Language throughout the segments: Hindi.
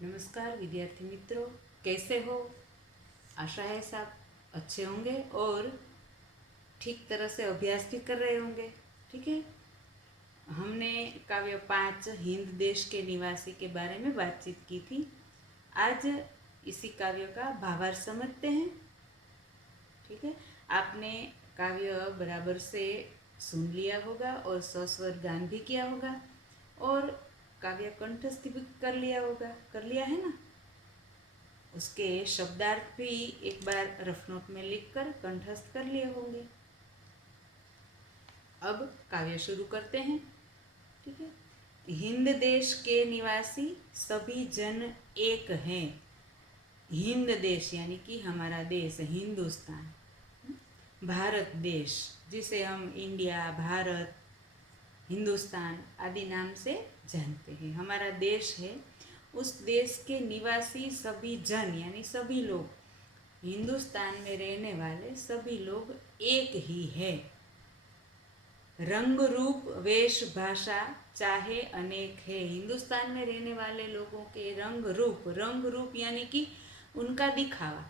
नमस्कार विद्यार्थी मित्रों, कैसे हो। आशा है सब अच्छे होंगे और ठीक तरह से अभ्यास भी कर रहे होंगे। ठीक है, हमने काव्य 5 हिंद देश के निवासी के बारे में बातचीत की थी। आज इसी काव्य का भावार्थ समझते हैं। ठीक है, आपने काव्य बराबर से सुन लिया होगा और सस्वर गान भी किया होगा और काव्य कंठस्थ भी कर लिया होगा। कर लिया है ना। उसके शब्दार्थ भी एक बार रफ नोट में लिखकर कंठस्थ कर लिए होंगे। अब काव्य शुरू करते हैं। ठीक है, हिंद देश के निवासी सभी जन एक हैं। हिंद देश यानी कि हमारा देश हिंदुस्तान, भारत देश जिसे हम इंडिया, भारत, हिंदुस्तान आदि नाम से जानते हैं, हमारा देश है। उस देश के निवासी सभी जन यानी सभी लोग, हिंदुस्तान में रहने वाले सभी लोग एक ही है। रंग रूप वेश भाषा चाहे अनेक है। हिंदुस्तान में रहने वाले लोगों के रंग रूप यानी कि उनका दिखावा,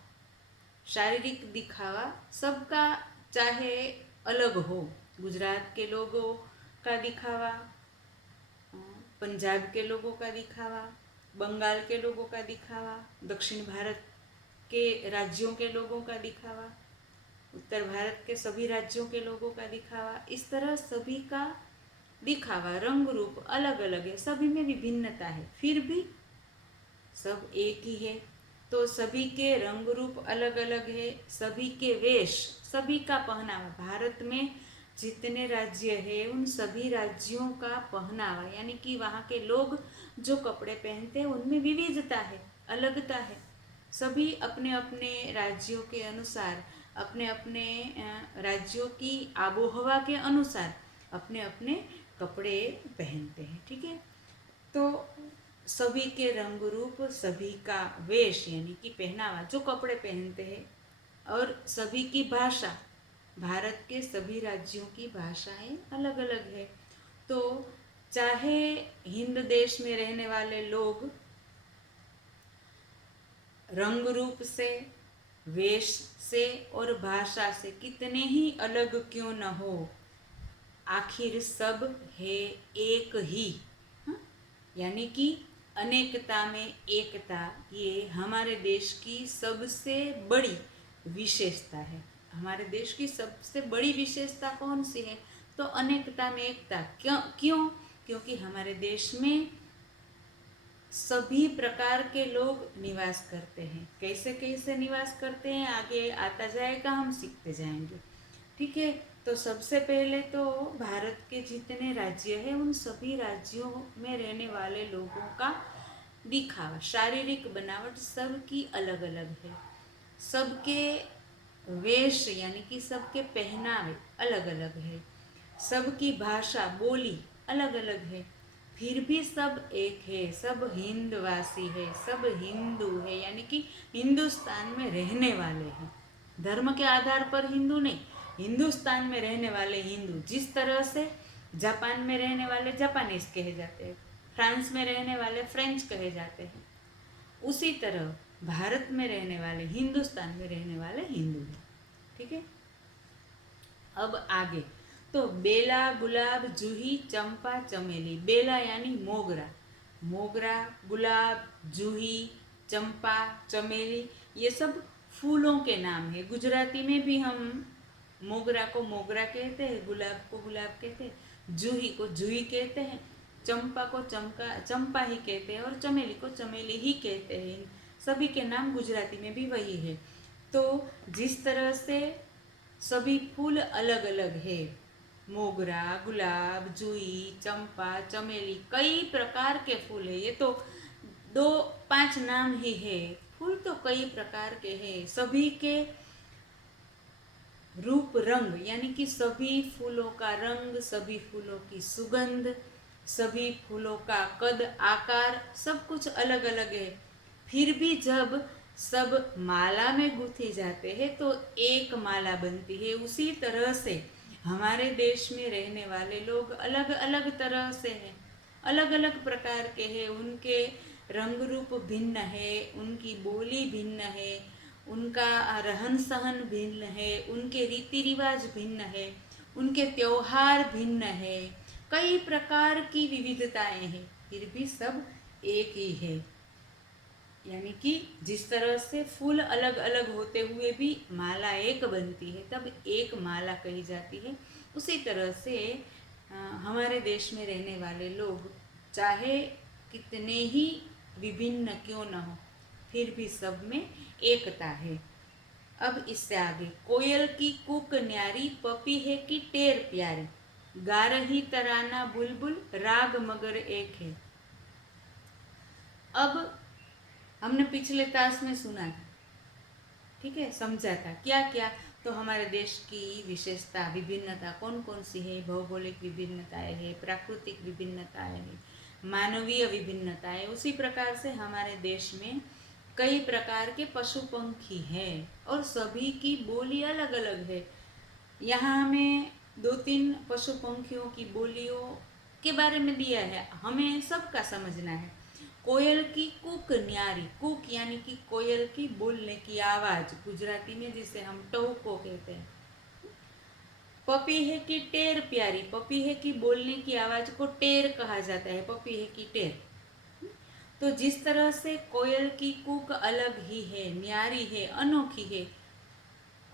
शारीरिक दिखावा सबका चाहे अलग हो। गुजरात के लोगों का दिखावा, पंजाब के लोगों का दिखावा, बंगाल के लोगों का दिखावा, दक्षिण भारत के राज्यों के लोगों का दिखावा, उत्तर भारत के सभी राज्यों के लोगों का दिखावा, इस तरह सभी का दिखावा रंग रूप अलग अलग है। सभी में विभिन्नता है, फिर भी सब एक ही है। तो सभी के रंग रूप अलग अलग है, सभी के वेश, सभी का पहनावा। भारत में जितने राज्य है उन सभी राज्यों का पहनावा यानी कि वहाँ के लोग जो कपड़े पहनते हैं उनमें विविधता है, अलगता है। सभी अपने अपने राज्यों के अनुसार, अपने अपने राज्यों की आबोहवा के अनुसार अपने अपने कपड़े पहनते हैं। ठीक है, तो सभी के रंग रूप, सभी का वेश यानी कि पहनावा, जो कपड़े पहनते हैं, और सभी की भाषा, भारत के सभी राज्यों की भाषाएं अलग अलग है। तो चाहे हिंद देश में रहने वाले लोग रंग रूप से, वेश से और भाषा से कितने ही अलग क्यों न हो, आखिर सब है एक ही। यानी कि अनेकता में एकता, ये हमारे देश की सबसे बड़ी विशेषता है। हमारे देश की सबसे बड़ी विशेषता कौन सी है? तो अनेकता में एकता। क्यों? क्योंकि हमारे देश में सभी प्रकार के लोग निवास करते हैं। कैसे कैसे निवास करते हैं आगे आता जाएगा, हम सीखते जाएंगे। ठीक है, तो सबसे पहले तो भारत के जितने राज्य हैं उन सभी राज्यों में रहने वाले लोगों का दिखावा, शारीरिक बनावट सबकी अलग अलग है। सबके वेश यानी कि सबके पहनावे अलग अलग है। सबकी भाषा, बोली अलग अलग है, फिर भी सब एक है। सब हिंदवासी है, सब हिंदू है यानी कि हिंदुस्तान में रहने वाले हैं। धर्म के आधार पर हिंदू नहीं, हिंदुस्तान में रहने वाले हिंदू। जिस तरह से जापान में रहने वाले जापानीज कहे जाते हैं, फ्रांस में रहने वाले फ्रेंच कहे जाते हैं, उसी तरह भारत में रहने वाले, हिंदुस्तान में रहने वाले हिंदू हैं। ठीक है, अब आगे तो बेला, गुलाब, जूही, चंपा, चमेली। बेला यानी मोगरा, मोगरा, गुलाब, जूही, चंपा, चमेली, ये सब फूलों के नाम है। गुजराती में भी हम मोगरा को मोगरा कहते हैं, गुलाब को गुलाब कहते हैं, जूही को जूही कहते हैं, चंपा को चंपा ही कहते हैं और चमेली को चमेली ही कहते हैं। सभी के नाम गुजराती में भी वही है। तो जिस तरह से सभी फूल अलग अलग है, मोगरा, गुलाब, जूही, चंपा, चमेली, कई प्रकार के फूल है। ये तो 2-5 नाम ही है, फूल तो कई प्रकार के हैं। सभी के रूप, रंग यानी कि सभी फूलों का रंग, सभी फूलों की सुगंध, सभी फूलों का कद, आकार, सब कुछ अलग अलग है। फिर भी जब सब माला में गुथे जाते हैं तो एक माला बनती है। उसी तरह से हमारे देश में रहने वाले लोग अलग अलग तरह से हैं, अलग अलग प्रकार के हैं। उनके रंग रूप भिन्न है, उनकी बोली भिन्न है, उनका रहन सहन भिन्न है, उनके रीति रिवाज भिन्न है, उनके त्योहार भिन्न है, कई प्रकार की विविधताएं हैं, फिर भी सब एक ही है। यानी कि जिस तरह से फूल अलग अलग होते हुए भी माला एक बनती है, तब एक माला कही जाती है। उसी तरह से हमारे देश में रहने वाले लोग चाहे कितने ही विभिन्न क्यों न हो, फिर भी सब में एकता है। अब इससे आगे, कोयल की कूक न्यारी, पपीहे की टेर प्यारी, गा रही तराना बुलबुल, राग मगर एक है। अब हमने पिछले क्लास में सुना था, ठीक है, समझा था क्या क्या, तो हमारे देश की विशेषता विभिन्नता कौन कौन सी है, भौगोलिक विभिन्नताएं है, प्राकृतिक विभिन्नताएं है, मानवीय विभिन्नताएं। उसी प्रकार से हमारे देश में कई प्रकार के पशु पंखी हैं और सभी की बोली अलग अलग है। यहाँ हमें 2-3 पशु पंखियों की बोलियों के बारे में दिया है, हमें सबका समझना है। कोयल की कूक न्यारी, कूक यानी कि कोयल की बोलने की आवाज, गुजराती में जिसे हम टहुको कहते हैं। पपीहे की टेर प्यारी, पपीहे की बोलने की आवाज को टेर कहा जाता है, पपीहे की टेर। तो जिस तरह से कोयल की कूक अलग ही है, न्यारी है, अनोखी है,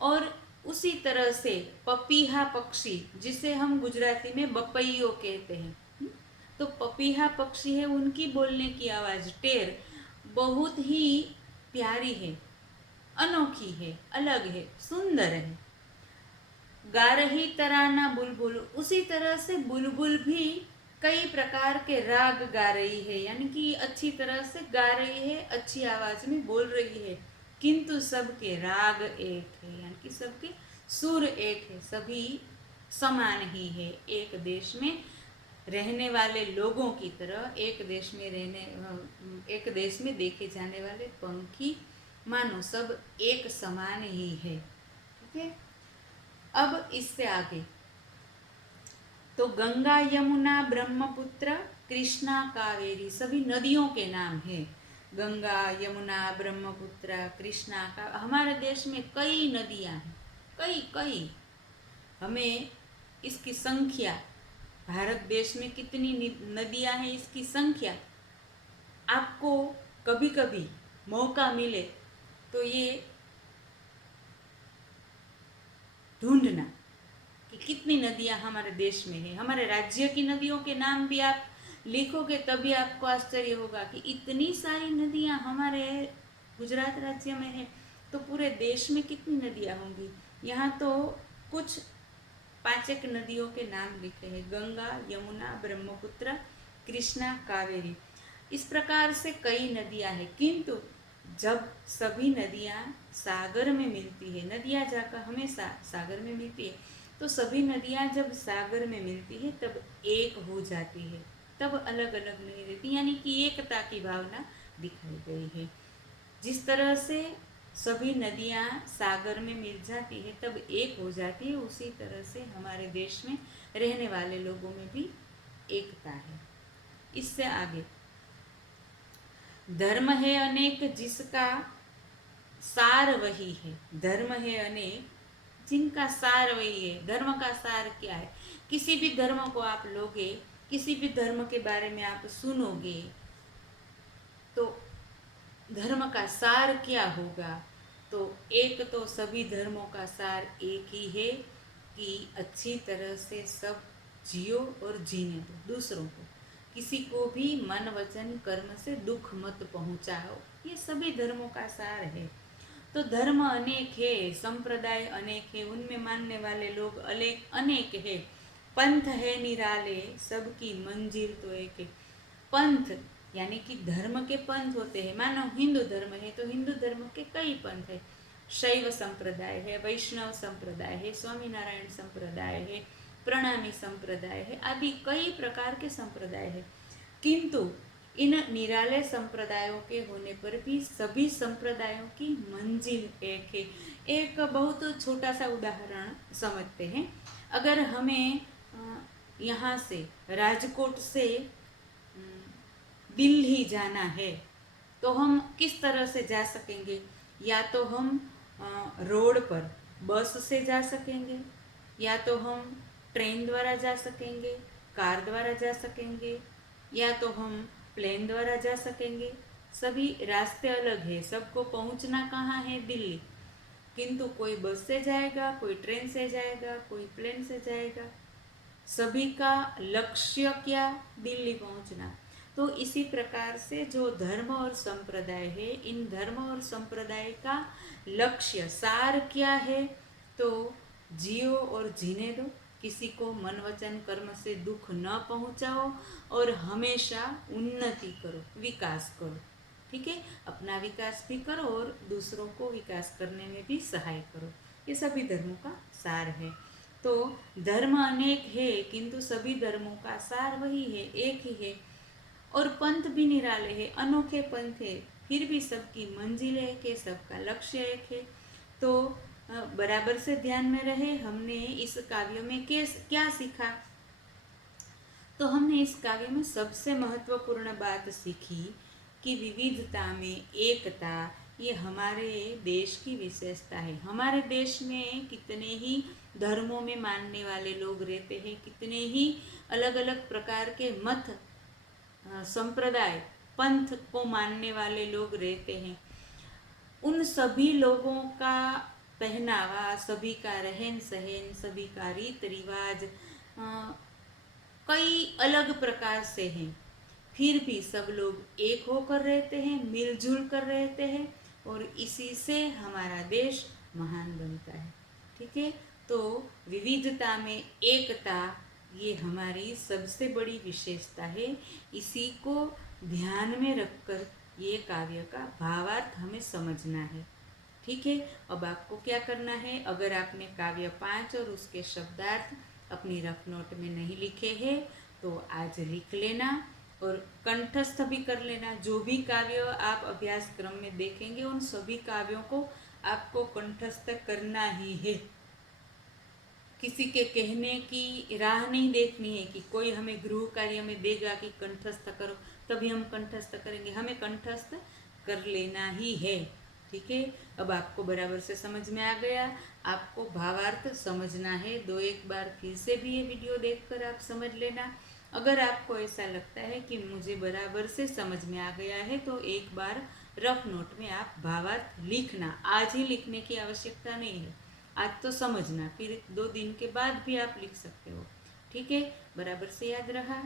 और उसी तरह से पपीहा पक्षी, जिसे हम गुजराती में बपैयो कहते हैं, तो पपीहा पक्षी है, उनकी बोलने की आवाज टेर बहुत ही प्यारी है, अनोखी है, अलग है, सुंदर है। गा रही तराना बुलबुल, उसी तरह से बुलबुल भी कई प्रकार के राग गा रही है, यानी कि अच्छी तरह से गा रही है, अच्छी आवाज में बोल रही है, किंतु सबके राग एक है, यानी कि सबके सुर एक है, सभी समान ही है। एक देश में रहने वाले लोगों की तरह एक देश में देखे जाने वाले पंखी मानो सब एक समान ही है, ठीक है। अब इससे आगे, तो गंगा यमुना ब्रह्मपुत्र कृष्णा कावेरी, सभी नदियों के नाम है। गंगा यमुना ब्रह्मपुत्र कृष्णा का, हमारे देश में कई नदियां हैं, कई हमें इसकी संख्या, भारत देश में कितनी नदियां हैं इसकी संख्या आपको कभी कभी मौका मिले तो ये ढूंढना कि कितनी नदियां हमारे देश में है। हमारे राज्य की नदियों के नाम भी आप लिखोगे तभी आपको आश्चर्य होगा कि इतनी सारी नदियां हमारे गुजरात राज्य में है, तो पूरे देश में कितनी नदियां होंगी। यहाँ तो कुछ 5 नदियों के नाम लिखे हैं, गंगा यमुना ब्रह्मपुत्र कृष्णा कावेरी, इस प्रकार से कई नदियां हैं। किंतु जब सभी नदियां सागर में मिलती है, नदियां जाकर हमेशा सागर में मिलती है, तो सभी नदियां जब सागर में मिलती है तब एक हो जाती है, तब अलग अलग नहीं रहती, यानी कि एकता की भावना दिखाई गई है। जिस तरह से सभी नदियां सागर में मिल जाती है तब एक हो जाती है, उसी तरह से हमारे देश में रहने वाले लोगों में भी एकता है। इससे आगे, धर्म है अनेक जिसका सार वही है, धर्म है अनेक जिनका सार वही है। धर्म का सार क्या है? किसी भी धर्म को आप लोगे, किसी भी धर्म के बारे में आप सुनोगे तो धर्म का सार क्या होगा? तो एक तो सभी धर्मों का सार एक ही है कि अच्छी तरह से सब जियो और जीने दो दूसरों को, किसी को भी मन वचन कर्म से दुख मत पहुंचाओ, ये सभी धर्मों का सार है। तो धर्म अनेक है, संप्रदाय अनेक है, उनमें मानने वाले लोग अनेक है, पंथ है निराले सबकी मंजिल तो एक है। पंथ यानी कि धर्म के पंथ होते हैं, मानो हिंदू धर्म है तो हिंदू धर्म के कई पंथ है, शैव संप्रदाय है, वैष्णव संप्रदाय है, स्वामीनारायण संप्रदाय है, प्रणामी संप्रदाय है, आदि कई प्रकार के संप्रदाय है। किंतु इन निराले संप्रदायों के होने पर भी सभी संप्रदायों की मंजिल एक है। एक बहुत छोटा सा उदाहरण समझते हैं। अगर हमें यहाँ से राजकोट से दिल्ली जाना है तो हम किस तरह से जा सकेंगे? या तो हम रोड पर बस से जा सकेंगे, या तो हम ट्रेन द्वारा जा सकेंगे, कार द्वारा जा सकेंगे, या तो हम प्लेन द्वारा जा सकेंगे। सभी रास्ते अलग है, सबको पहुंचना कहाँ है? दिल्ली। किंतु कोई बस से जाएगा, कोई ट्रेन से जाएगा, कोई प्लेन से जाएगा। सभी का लक्ष्य क्या? दिल्ली पहुंचना। तो इसी प्रकार से जो धर्म और संप्रदाय है, इन धर्म और संप्रदाय का लक्ष्य सार क्या है? तो जियो और जीने दो, किसी को मन वचन कर्म से दुख न पहुंचाओ और हमेशा उन्नति करो, विकास करो। ठीक है, अपना विकास भी करो और दूसरों को विकास करने में भी सहाय करो। ये सभी धर्मों का सार है। तो धर्म अनेक है किंतु सभी धर्मों का सार वही है, एक ही है। और पंथ भी निराले हैं, अनोखे पंथ है, फिर भी सबकी मंजिल एक है, सबका लक्ष्य एक है। तो बराबर से ध्यान में रहे, हमने इस काव्य में क्या सीखा? तो हमने इस काव्य में सबसे महत्वपूर्ण बात सीखी कि विविधता में एकता ये हमारे देश की विशेषता है। हमारे देश में कितने ही धर्मों में मानने वाले लोग रहते हैं, कितने ही अलग अलग प्रकार के मत, संप्रदाय, पंथ को मानने वाले लोग रहते हैं। उन सभी लोगों का पहनावा, सभी का रहन सहन, सभी का रीत रिवाज कई अलग प्रकार से हैं, फिर भी सब लोग एक होकर रहते हैं, मिलजुल कर रहते हैं और इसी से हमारा देश महान बनता है। ठीक है, तो विविधता में एकता ये हमारी सबसे बड़ी विशेषता है। इसी को ध्यान में रखकर ये काव्य का भावार्थ हमें समझना है। ठीक है, अब आपको क्या करना है? अगर आपने काव्य 5 और उसके शब्दार्थ अपनी रफ नोट में नहीं लिखे हैं तो आज लिख लेना और कंठस्थ भी कर लेना। जो भी काव्य आप अभ्यास क्रम में देखेंगे उन सभी काव्यों को आपको कंठस्थ करना ही है। किसी के कहने की राह नहीं देखनी है कि कोई हमें गृह कार्य में देगा कि कंठस्थ करो तभी हम कंठस्थ करेंगे, हमें कंठस्थ कर लेना ही है। ठीक है, अब आपको बराबर से समझ में आ गया। आपको भावार्थ समझना है, 2-1 बार फिर से भी ये वीडियो देखकर आप समझ लेना। अगर आपको ऐसा लगता है कि मुझे बराबर से समझ में आ गया है तो एक बार रफ नोट में आप भावार्थ लिखना। आज ही लिखने की आवश्यकता नहीं है, आज तो समझना, फिर 2 दिन के बाद भी आप लिख सकते हो। ठीक है, बराबर से याद रहा।